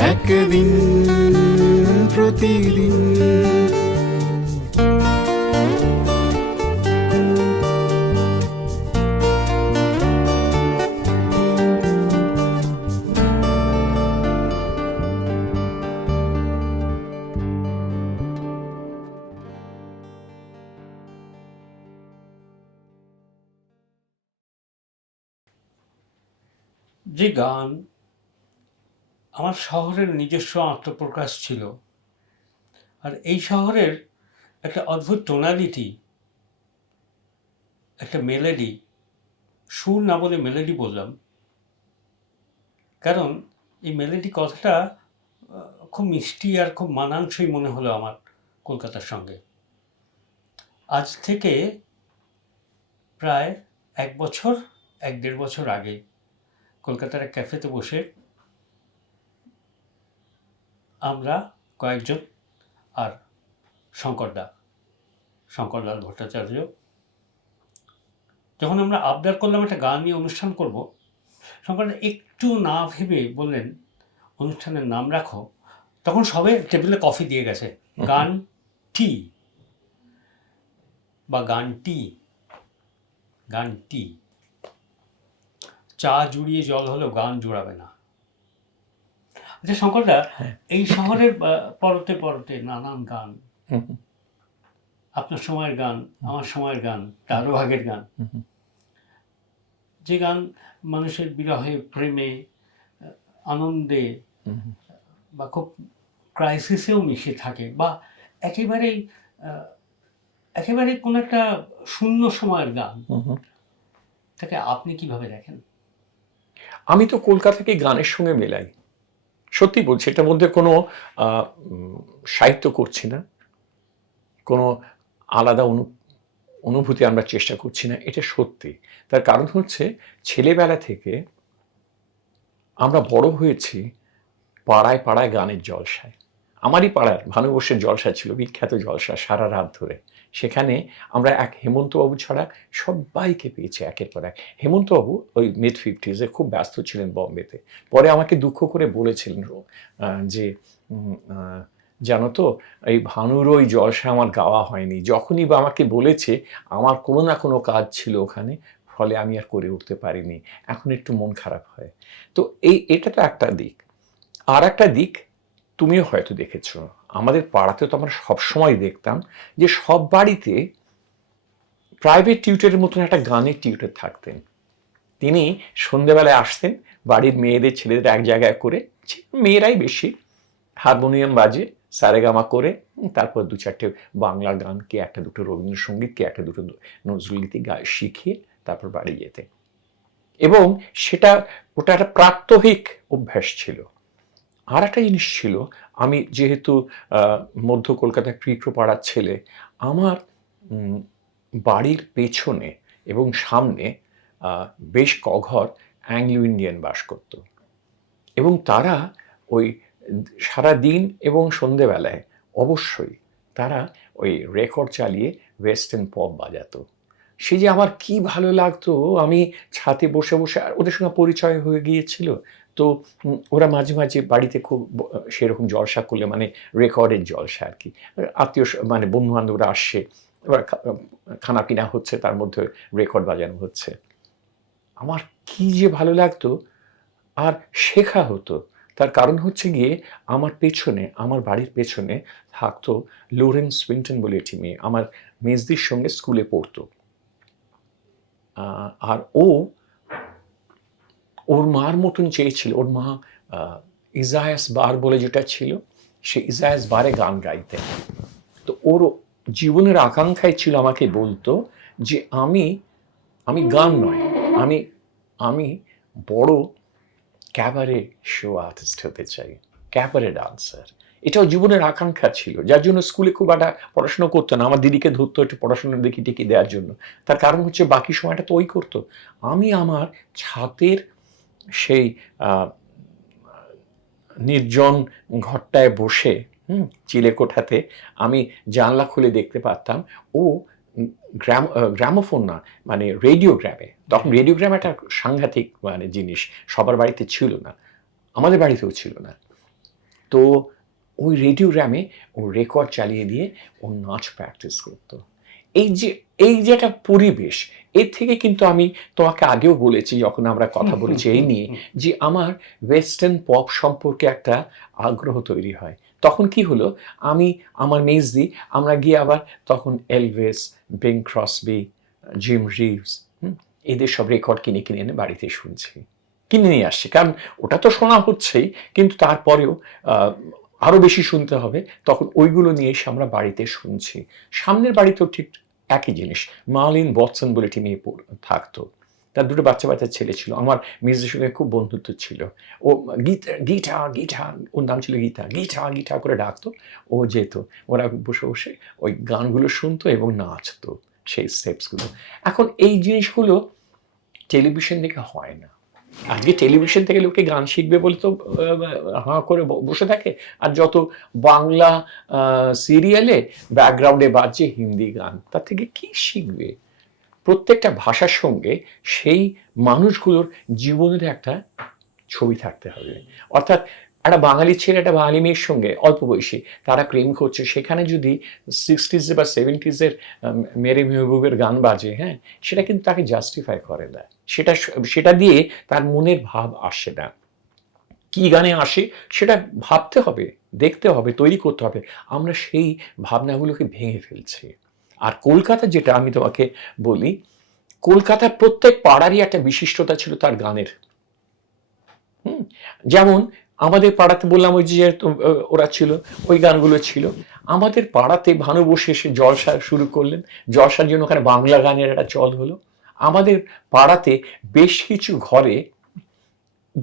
একদিন প্রতিদিন। যে গান। আমার শহরের নিজস্ব আত্মপ্রকাশ ছিল। আর এই শহরের একটা অদ্ভুত টোনালিটি একটা মেলেডি সুর না বলে মেলেডি বললাম। কারণ এই মেলেডি কথাটা খুব মিষ্টি আর খুব মানানসই মনে হলো আমার কলকাতার সঙ্গে। আজ থেকে প্রায় এক বছর, এক দেড় বছর আগে কলকাতার এক ক্যাফেতে বসে আমরা কয়েকজন আর শঙ্করদা শঙ্করলাল ভট্টাচার্য। যখন আমরা আবদার করলাম একটা গান নিয়ে অনুষ্ঠান করব শঙ্করদা একটু না ভেবে বললেন অনুষ্ঠানের নাম রাখো। তখন সবে টেবিলে কফি দিয়ে গেছে। গান টি বা গান টি গান টি। চা জুড়িয়ে জল হলেও গান জোড়াবে না। আচ্ছা শঙ্করদা এই শহরের পরতে পরতে নানান গান। আপনার সময়ের গান আমার সময়ের গান তারও আগের গান। যে গান মানুষের বিরহে প্রেমে আনন্দে বা খুব ক্রাইসিসেও মিশে থাকে বা একেবারেই একেবারে কোনো একটা শূন্য সময়ের গান। তাকে আপনি কীভাবে দেখেন? আমি তো কলকাতাকে গানের সঙ্গে মেলাই। সত্যি বলছি, এটার মধ্যে কোনো সাহিত্য করছি না। কোনো আলাদা অনু, অনুভূতি আমরা চেষ্টা করছি না, এটা সত্যি। তার কারণ হচ্ছে, ছেলেবেলা থেকে আমরা বড় হয়েছি পাড়ায় পাড়ায় গানের জলসায়। আমারই পাড়ার ভানুবর্ষের জলসা ছিল, বিখ্যাত জলসা সারা রাত ধরে। সেখানে আমরা এক হেমন্তবাবু ছাড়া সবাইকে পেয়েছি একের পর এক। হেমন্তবাবু ওই মিড ফিফটিজে খুব ব্যস্ত ছিলেন বম্বেতে। পরে আমাকে দুঃখ করে বলেছিলেন যে জানো তো, এই ভানুর ওই জলসা আমার গাওয়া হয়নি। যখনই বা আমাকে বলেছে, আমার কোনো না কোনো কাজ ছিল ওখানে, ফলে আমি আর করে উঠতে পারিনি। এখন একটু মন খারাপ হয়। তো এই এটা তো একটা দিক। আর একটা দিক, তুমিও হয়তো দেখেছ আমাদের পাড়াতে তো আমরা সবসময় দেখতাম যে সব বাড়িতে প্রাইভেট টিউটারের মতন একটা গানের টিউটার থাকতেন। তিনি সন্ধেবেলায় আসতেন, বাড়ির মেয়েদের, ছেলেদের এক জায়গায় করে মেয়েরাই বেশি। হারমোনিয়াম বাজে, সারেগামা করে তারপর দু চারটে বাংলা গান কে একটা দুটো রবীন্দ্রসঙ্গীত কে একটা দুটো নজরুলগীতি গায়ে শিখিয়ে তারপর বাড়ি যেতে এবং সেটা, ওটা একটা প্রাত্যহিক অভ্যাস ছিল। আর একটা জিনিস ছিল, আমি যেহেতু মধ্য কলকাতার পাড়ার ছেলে, আমার বাড়ির পেছনে এবং সামনে বেশ কঘর অ্যাংলো ইন্ডিয়ান বাস করত। এবং তারা ওই সারা দিন এবং সন্ধেবেলায় অবশ্যই তারা ওই রেকর্ড চালিয়ে ওয়েস্টার্ন পপ বাজাতো। সে যে আমার কি ভালো লাগতো, আমি ছাতে বসে বসে, আর ওদের সঙ্গে পরিচয় হয়ে গিয়েছিল তো ওরা মাঝে মাঝে বাড়িতে খুব সেরকম জলসা করলে মানে রেকর্ডের জলসা আর কি। আত্মীয় মানে বন্ধু বান্ধবরা আসছে, এবার খানা পিনা হচ্ছে, তার মধ্যে রেকর্ড বাজানো হচ্ছে। আমার কি যে ভালো লাগতো, আর শেখা হতো। তার কারণ হচ্ছে গিয়ে, আমার পেছনে, আমার বাড়ির পেছনে থাকতো লোরেন্স উইন্টন বলে একটি মেয়ে। আমার মেজদির সঙ্গে স্কুলে পড়তো। আর ও ওর মার মতন চেয়েছিল, ওর মা ইজায়াস বার বলে যেটা ছিল, সে ইজায়াস বারে গান গাইতেন তো ওর জীবনের আকাঙ্ক্ষাই ছিল আমাকে বলতো যে আমি আমি গান নয়, আমি আমি বড় ক্যাবারে শো আর্টিস্ট হতে চাই, ক্যাবারে ডান্সার এটাও জীবনের আকাঙ্ক্ষা ছিল, যার জন্য স্কুলে খুব একটা পড়াশুনো করতো না, আমার দিদিকে ধরতো একটু পড়াশোনা দেখি টেকি দেওয়ার জন্য। তার কারণ হচ্ছে বাকি সময়টা তো ওই করতো। আমি আমার ছাদের সেই নির্জন ঘরটায় বসে হুম চিলে কোঠাতে আমি জানলা খুলে দেখতে পারতাম। ও গ্রাম গ্রামোফোন না মানে রেডিওগ্রামে তখন রেডিওগ্রাম একটা সাংঘাতিক মানে জিনিস সবার বাড়িতে ছিল না আমাদের বাড়িতেও ছিল না। তো ওই রেডিওগ্রামে ও রেকর্ড চালিয়ে দিয়ে ও নাচ প্র্যাকটিস করতো। এই যে এই যে একটা পরিবেশ এর থেকে কিন্তু আমি তোমাকে আগেও বলেছি যখন আমরা কথা বলেছি এই নিয়ে যে আমার ওয়েস্টার্ন পপ সম্পর্কে একটা আগ্রহ তৈরি হয়। তখন কি হলো? আমি আমার মেজদি আমরা গিয়ে আবার তখন এলভেস বেং ক্রসবি জিম রিভস হুম, এদের সব রেকর্ড কিনে কিনে এনে বাড়িতে শুনছি। কিনে নিয়ে আসছি। কারণ ওটা তো শোনা হচ্ছেই কিন্তু তারপরেও আহ, আরও বেশি শুনতে হবে তখন ওইগুলো নিয়ে এসে আমরা বাড়িতে শুনছি। সামনের বাড়িতেও ঠিক একই জিনিস মালিন বটসন বলে একটি মেয়ে থাকতো। তার দুটো বাচ্চা বাচ্চা ছেলে ছিল আমার মেয়েদের সঙ্গে খুব বন্ধুত্ব ছিল। ও গীতা গীতা গীতা ওর নাম ছিল গীতা। গীতা গীতা করে ডাকতো ও যেত। ওরা বসে বসে ওই গানগুলো শুনতো এবং নাচতো সেই স্টেপসগুলো এখন এই জিনিসগুলো টেলিভিশন থেকে হয় না। আজকে টেলিভিশন থেকে লোকে গান শিখবে বলে তো হা করে বসে থাকে। আর যত বাংলা সিরিয়ালে ব্যাকগ্রাউন্ডে বাজছে হিন্দি গান, তার থেকে কি শিখবে? প্রত্যেকটা ভাষার সঙ্গে সেই মানুষগুলোর জীবনের একটা ছবি থাকতে হবে। অর্থাৎ একটা বাঙালি ছেলে, একটা বাঙালি মেয়ের সঙ্গে অল্প বয়সী, তারা প্রেম করছে। সেখানে যদি সিক্সটিজে বা সেভেন্টিজের মেরে মেহবুবের গান বাজে হ্যাঁ সেটা কিন্তু তাকে জাস্টিফাই করে না। সেটা সেটা দিয়ে তার মনের ভাব আসে না। কি গানে আসে সেটা ভাবতে হবে, দেখতে হবে, তৈরি করতে হবে। আমরা সেই ভাবনাগুলোকে ভেঙে ফেলছি। আর কলকাতা যেটা আমি তোমাকে বলি, কলকাতার প্রত্যেক পাড়ারই একটা বিশিষ্টতা ছিল তার গানের। হুম, যেমন আমাদের পাড়াতে বললাম ওই যে ওরা ছিল, ওই গানগুলো ছিল। আমাদের পাড়াতে ভানু বসে এসে জলসা শুরু করলেন। জলসার জন্য ওখানে বাংলা গানের একটা চল হলো। আমাদের পাড়াতে বেশ কিছু ঘরে,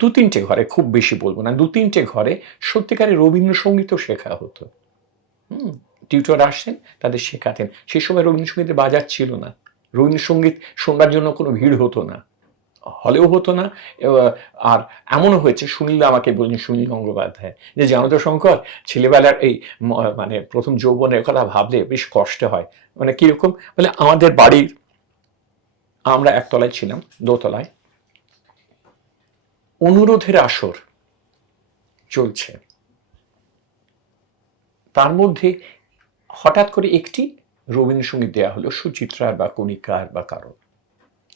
দু তিনটে ঘরে, খুব বেশি বলব না, দু তিনটে ঘরে সত্যিকারের রবীন্দ্রসঙ্গীতও শেখা হতো। হুম, টিউটর আসেন, তাদের শেখাতেন। সেই সময় রবীন্দ্রসঙ্গীতের বাজার ছিল না। রবীন্দ্রসঙ্গীত শোনার জন্য কোনো ভিড় হতো না। হলেও হতো না। আর এমনও হয়েছে, সুনীল আমাকে বলছেন, সুনীল গঙ্গোপাধ্যায়, যে জানো তো শঙ্কর, ছেলেবেলার এই মানে প্রথম যৌবনের কথা ভাবলে বেশ কষ্ট হয়। মানে কীরকম? বলে, আমাদের বাড়ির, আমরা একতলায় ছিলাম, দোতলায়, অনুরোধের আসর চলছে। তার মধ্যে হঠাৎ করে একটি রবীন্দ্রসঙ্গীত দেওয়া হলো, সুচিত্রার বা কণিকার বা কারও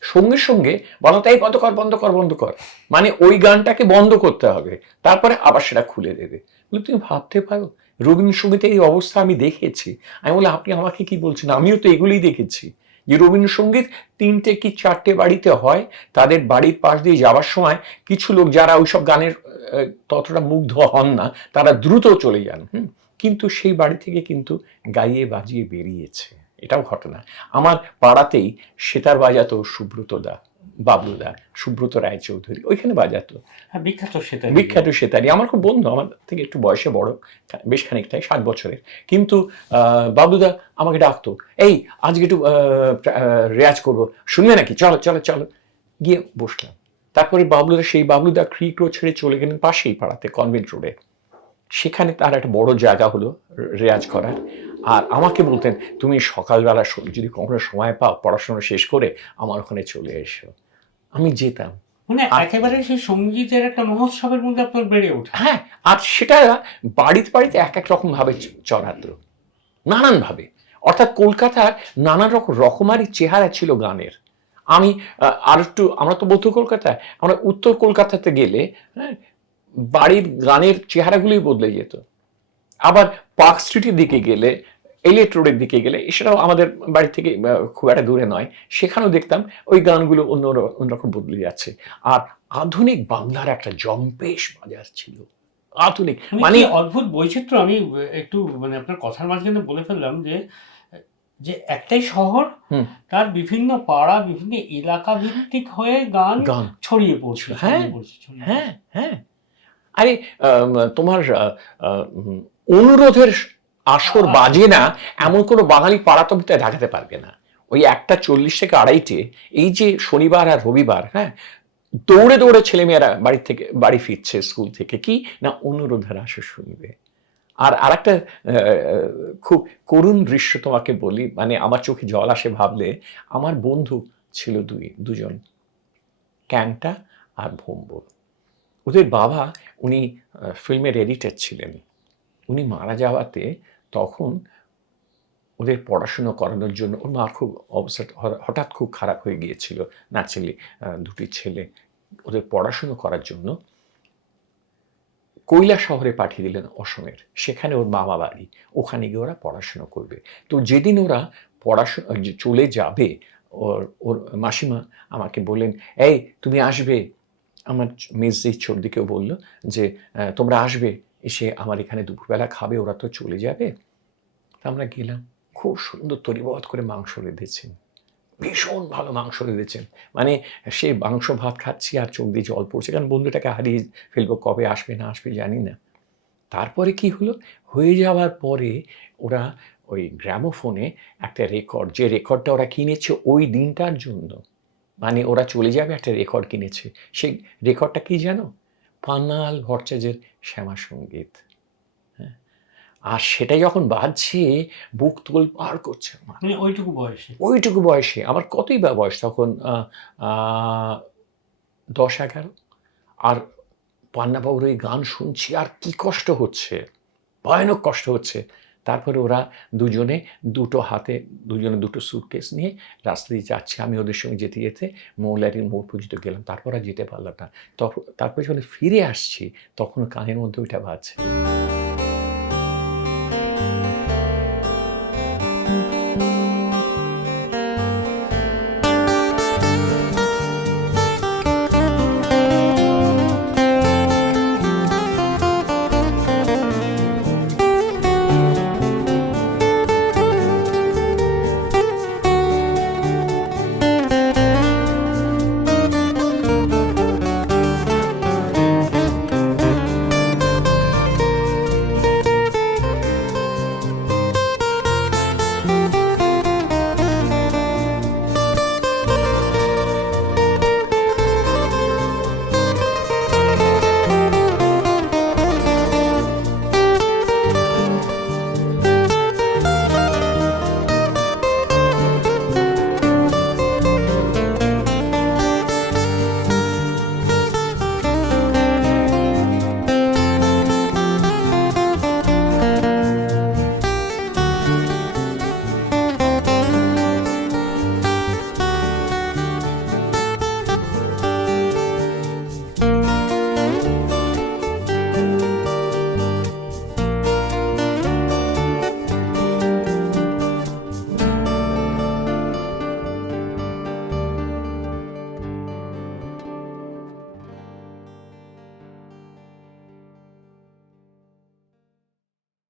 সঙ্গে সঙ্গে বলা তাই বন্ধ কর বন্ধ কর বন্ধ কর। মানে ওই গানটাকে বন্ধ করতে হবে, তারপরে আবার সেটা খুলে দেবে। বলে, তুমি ভাবতে পারো রবীন্দ্রসঙ্গীতের এই অবস্থা আমি দেখেছি। আমি বলে আপনি আমাকে কি বলছেন? আমিও তো এগুলোই দেখেছি। যে রবীন্দ্রসঙ্গীত তিনটে কি চারটে বাড়িতে হয়, তাদের বাড়ির পাশ দিয়ে যাওয়ার সময় কিছু লোক যারা ওইসব গানের ততটা মুগ্ধ হন না, তারা দ্রুত চলে যান কিন্তু সেই বাড়ি থেকে কিন্তু গাইয়ে বাজিয়ে বেরিয়েছে। এটাও ঘটনা। আমার পাড়াতেই সেতার বাজাতো সুব্রত দা বাবলু দা সুব্রত রায়চৌধুরী ওইখানে বাজাতো। হ্যাঁ বিখ্যাত সেটা বিখ্যাত সেতারি। আমার খুব বন্ধু আমার থেকে একটু বয়সে বড় বেশ খানিকটাই সাত বছরের। কিন্তু বাবলুদা আমাকে ডাকতো এই আজকে একটু রেয়াজ করব। শুনবে নাকি? চলো চলো চলো। গিয়ে বসলাম। তারপরে বাবলুদা সেই বাবলুদা ক্রিক রোড ছেড়ে চলে গেলেন পাশেই পাড়াতে কনভেন্ট রোডে। সেখানে তার একটা বড় জায়গা হলো রেয়াজ করার। আর আমাকে বলতেন তুমি সকালবেলা যদি কখনো সময় পাও পড়াশোনা শেষ করে আমার ওখানে চলে এসো। আমি যেতাম। মানে আর- একেবারে সেই সঙ্গীতের একটা মহোৎসবের মধ্যে আপনার বেড়ে ওঠা। হ্যাঁ আর সেটা বাড়িতে বাড়িতে এক এক রকম ভাবে চড়াতো। নানান অর্থাৎ কলকাতার নানান রকম রকমারি চেহারা ছিল গানের। আমি আর একটু আমরা তো মধ্য কলকাতায় আমরা উত্তর কলকাতাতে গেলে হ্যাঁ বাড়ির গানের চেহারাগুলোই বদলে যেত। আবার পার্ক স্ট্রিটের দিকে গেলে এলিয়েট রোডের দিকে গেলে সেটাও আমাদের বাড়ি থেকে খুব একটা দূরে নয় সেখানেও দেখতাম ওই গানগুলো অন্য অন্যরকম বদলে যাচ্ছে। আর আধুনিক বাংলার একটা জম্পেশ বাজার ছিল আধুনিক মানে মানে অদ্ভুত বৈচিত্র্য আমি একটু মানে আপনার কথার মাঝখানে বলে ফেললাম যে যে একটাই শহর। তার বিভিন্ন পাড়া বিভিন্ন এলাকা ভিত্তিক হয়ে গান ছড়িয়ে পড়ছে হ্যাঁ, হ্যাঁ হ্যাঁ। আরে তোমার অনুরোধের আসর বাজে না এমন কোনো বাঙালি পাড়া তো ভিতরে ঢাকাতে পারবে না। ওই একটা চল্লিশ থেকে আড়াইটে এই যে শনিবার আর রবিবার হ্যাঁ দৌড়ে দৌড়ে ছেলেমেয়েরা বাড়ি থেকে, বাড়ি ফিরছে স্কুল থেকে, কি? না অনুরোধের আসর শুনবে। আর আরেকটা খুব করুণ দৃশ্য তোমাকে বলি মানে আমার চোখে জল আসে ভাবলে, আমার বন্ধু ছিল দুই, দুজন, ক্যাংটা আর ভম্বল। ওদের বাবা উনি ফিল্মের এডিটর ছিলেন। উনি মারা যাওয়াতে তখন ওদের পড়াশুনো করানোর জন্য ওর মা খুব অবস্থা, হঠাৎ খুব খারাপ হয়ে গিয়েছিল, না ছেলে দুটি ছেলে। ওদের পড়াশুনো করার জন্য কৈলা শহরে পাঠিয়ে দিলেন অসমের। সেখানে ওর মামা বাড়ি, ওখানে গিয়ে ওরা পড়াশুনো করবে। তো যেদিন ওরা পড়াশোনা চলে যাবে, ওর ওর মাসিমা আমাকে বললেন, এই, তুমি আসবে আমার মেজদি দিকেও বলল যে তোমরা আসবে, এসে আমার এখানে দুপুরবেলা খাবে, ওরা তো চলে যাবে। আমরা গেলাম। খুব সুন্দর তরিবধ করে মাংস রেঁধেছেন। ভীষণ ভালো মাংস রেঁধেছেন। মানে সে মাংস ভাত খাচ্ছি আর চোখ দিয়ে জল পড়ছে, কারণ বন্ধুটাকে হারিয়ে ফেলব, কবে আসবে, না আসবে, জানি না। তারপরে কি হলো? হয়ে যাওয়ার পরে ওরা ওই গ্রামোফোনে একটা রেকর্ড, যে রেকর্ডটা ওরা কিনেছে ওই দিনটার জন্য মানে ওরা চলে যাবে একটা রেকর্ড কিনেছে। সেই রেকর্ডটা কি জানো? পান্নাল ভট্টাচার্যের শ্যামা সংগীত। হ্যাঁ? আর সেটা যখন বাজছে বুক তোল পার করছে মানে ওইটুকু বয়সে? ওইটুকু বয়সে। আমার কতই বা বয়স? তখন দশ এগারো। আর পান্নাবাবুর ওই গান শুনছি আর কি কষ্ট হচ্ছে? ভয়ানক কষ্ট হচ্ছে। তারপরে ওরা দুজনে দুটো হাতে, দুজনে দুটো সুটকেস নিয়ে রাস্তা দিয়ে যাচ্ছে। আমি ওদের সঙ্গে যেতে যেতে মৌলারির মোড় পর্যন্ত গেলাম। তারপর আর যেতে পারলাম না। তখন তারপরে যখন ফিরে আসছি তখন কানের মধ্যে ওইটা বাজছে।